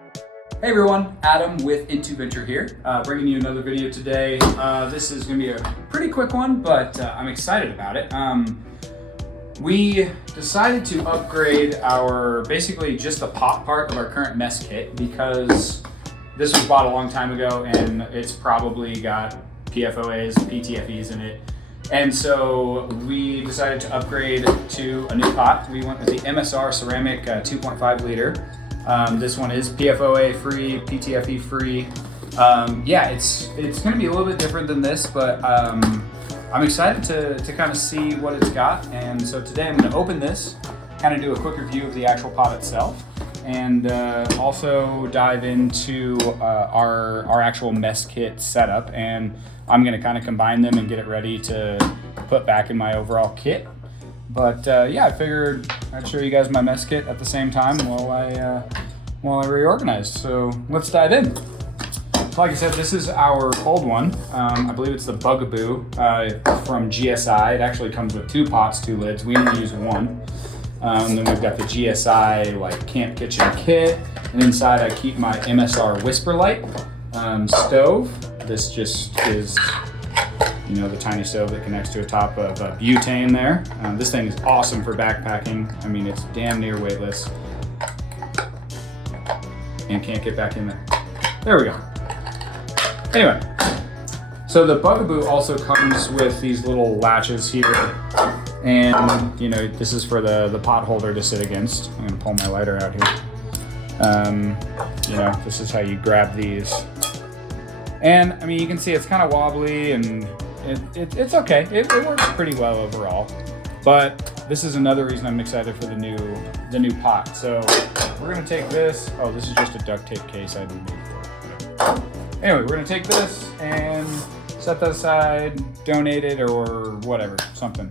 Hey everyone, Adam with Into Venture here, bringing you another video today. This is going to be a pretty quick one, but I'm excited about it. We decided to upgrade basically just the pot part of our current mess kit because this was bought a long time ago and it's probably got PFOAs, PTFEs in it. And so we decided to upgrade to a new pot. We went with the MSR Ceramic 2.5 liter. This one is PFOA free, PTFE free. Yeah, it's going to be a little bit different than this, but I'm excited to kind of see what it's got. And so today I'm going to open this, kind of do a quick review of the actual pot itself, and also dive into our actual mess kit setup. And I'm going to kind of combine them and get it ready to put back in my overall kit. But yeah, I figured I'd show you guys my mess kit at the same time while I reorganize. So let's dive in. So like I said, this is our cold one. I believe it's the Bugaboo from GSI. It actually comes with 2 pots, 2 lids. We only use one. Then we've got the GSI like camp kitchen kit, and inside I keep my MSR Whisper Light stove. This just is, you know, the tiny stove that connects to a top of butane there. This thing is awesome for backpacking. I mean, it's damn near weightless. And can't get back in there. There we go. Anyway, so the Bugaboo also comes with these little latches here. And, you know, this is for the pot holder to sit against. I'm gonna pull my lighter out here. You know, this is how you grab these. And, I mean, you can see it's kind of wobbly and it's okay. It works pretty well overall. But this is another reason I'm excited for the new pot. So we're gonna take this. Oh, this is just a duct tape case I didn't need for it. Anyway, we're gonna take this and set that aside, donate it or whatever, something.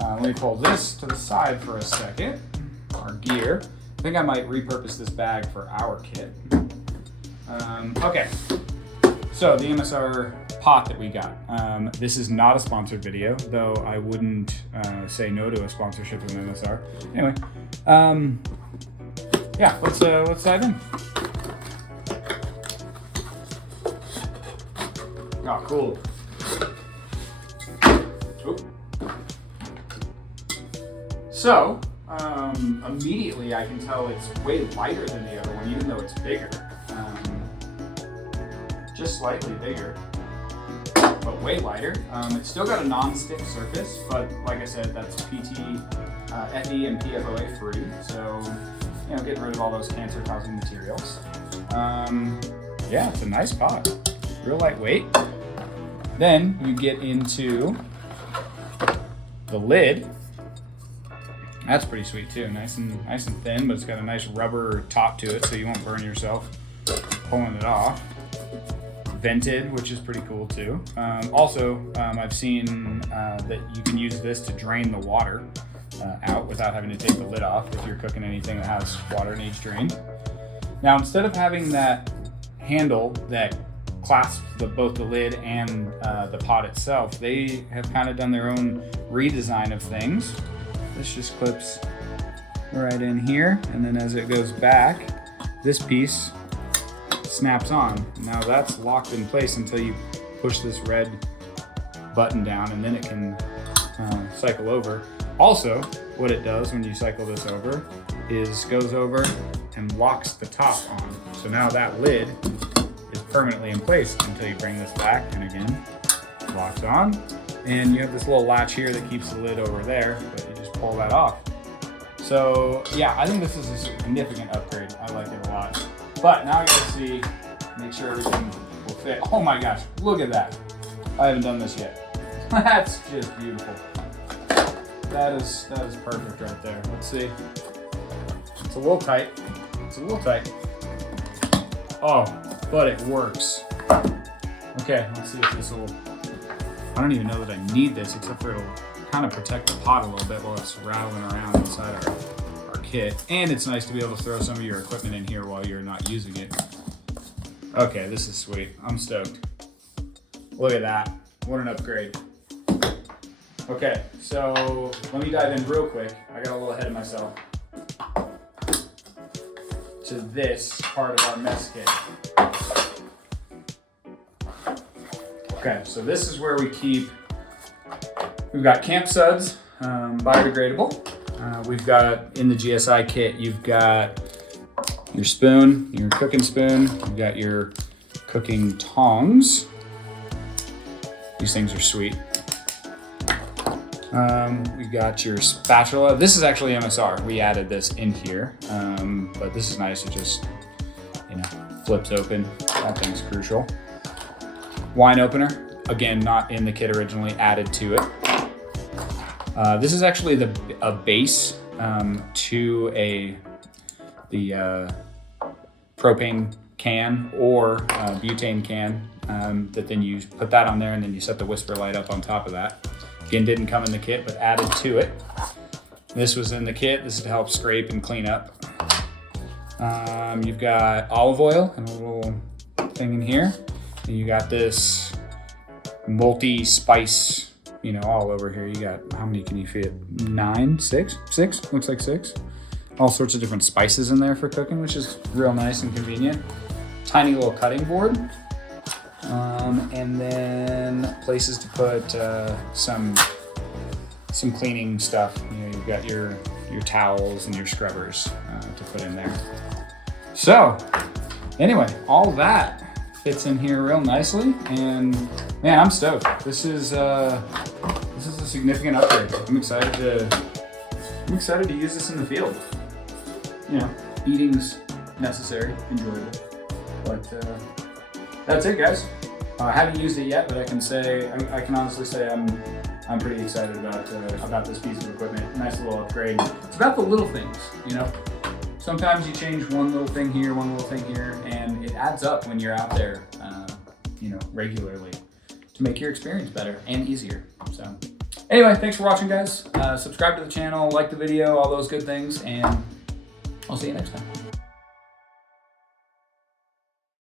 Let me pull this to the side for a second. Our gear. I think I might repurpose this bag for our kit. Okay. So the MSR pot that we got. This is not a sponsored video, though I wouldn't say no to a sponsorship of MSR. Anyway, yeah, let's dive in. Oh, cool. Oop. So immediately I can tell it's way lighter than the other one, even though it's bigger. Just slightly bigger, but way lighter. It's still got a non-stick surface, but like I said, that's PTFE and PFOA free. So, you know, getting rid of all those cancer-causing materials. Yeah, it's a nice pot, real lightweight. Then you get into the lid. That's pretty sweet too, nice and thin, but it's got a nice rubber top to it, so you won't burn yourself pulling it off. Vented, which is pretty cool too. Also, I've seen that you can use this to drain the water out without having to take the lid off if you're cooking anything that has water needs drained. Now, instead of having that handle that clasps both the lid and the pot itself, they have kind of done their own redesign of things. This just clips right in here, and then as it goes back, this piece snaps on. Now that's locked in place until you push this red button down, and then it can cycle over. Also, what it does when you cycle this over is goes over and locks the top on. So now that lid is permanently in place until you bring this back, and again, locks on. And you have this little latch here that keeps the lid over there, but you just pull that off. So yeah, I think this is a significant upgrade. I like it a lot. But now I gotta see, make sure everything will fit. Oh my gosh, look at that. I haven't done this yet. That's just beautiful. That is perfect right there. Let's see. It's a little tight. It's a little tight. Oh, but it works. Okay, let's see if this will, I don't even know that I need this except for it'll kind of protect the pot a little bit while it's rattling around inside our kit. And it's nice to be able to throw some of your equipment in here while you're not using it. Okay, this is sweet. I'm stoked. Look at that. What an upgrade. Okay, so let me dive in real quick. I got a little ahead of myself. to this part of our mess kit. Okay, so this is where we keep, we've got camp suds, biodegradable. We've got, in the GSI kit, you've got your spoon, your cooking spoon, you've got your cooking tongs. These things are sweet. We've got your spatula. This is actually MSR. We added this in here, but this is nice. It just, you know, flips open. That thing's crucial. Wine opener, again, not in the kit originally, added to it. This is actually a base to the propane can or butane can that then you put that on there and then you set the whisper light up on top of that. Again, didn't come in the kit, but added to it. This was in the kit. This is to help scrape and clean up. You've got olive oil and a little thing in here. And you got this multi-spice, you know, all over here. You got, how many can you fit? 9, 6? Looks like 6. All sorts of different spices in there for cooking, which is real nice and convenient. Tiny little cutting board. And then places to put some cleaning stuff. You know, you've got your towels and your scrubbers to put in there. So anyway, all that fits in here real nicely, and man, I'm stoked. This is a significant upgrade. I'm excited to use this in the field. You know, eating's necessary, enjoyable, but that's it, guys. I haven't used it yet, but I can honestly say I'm pretty excited about this piece of equipment. Nice little upgrade. It's about the little things, you know. Sometimes you change one little thing here, and it adds up when you're out there, you know, regularly to make your experience better and easier. So anyway, thanks for watching, guys. Subscribe to the channel, like the video, all those good things, and I'll see you next time.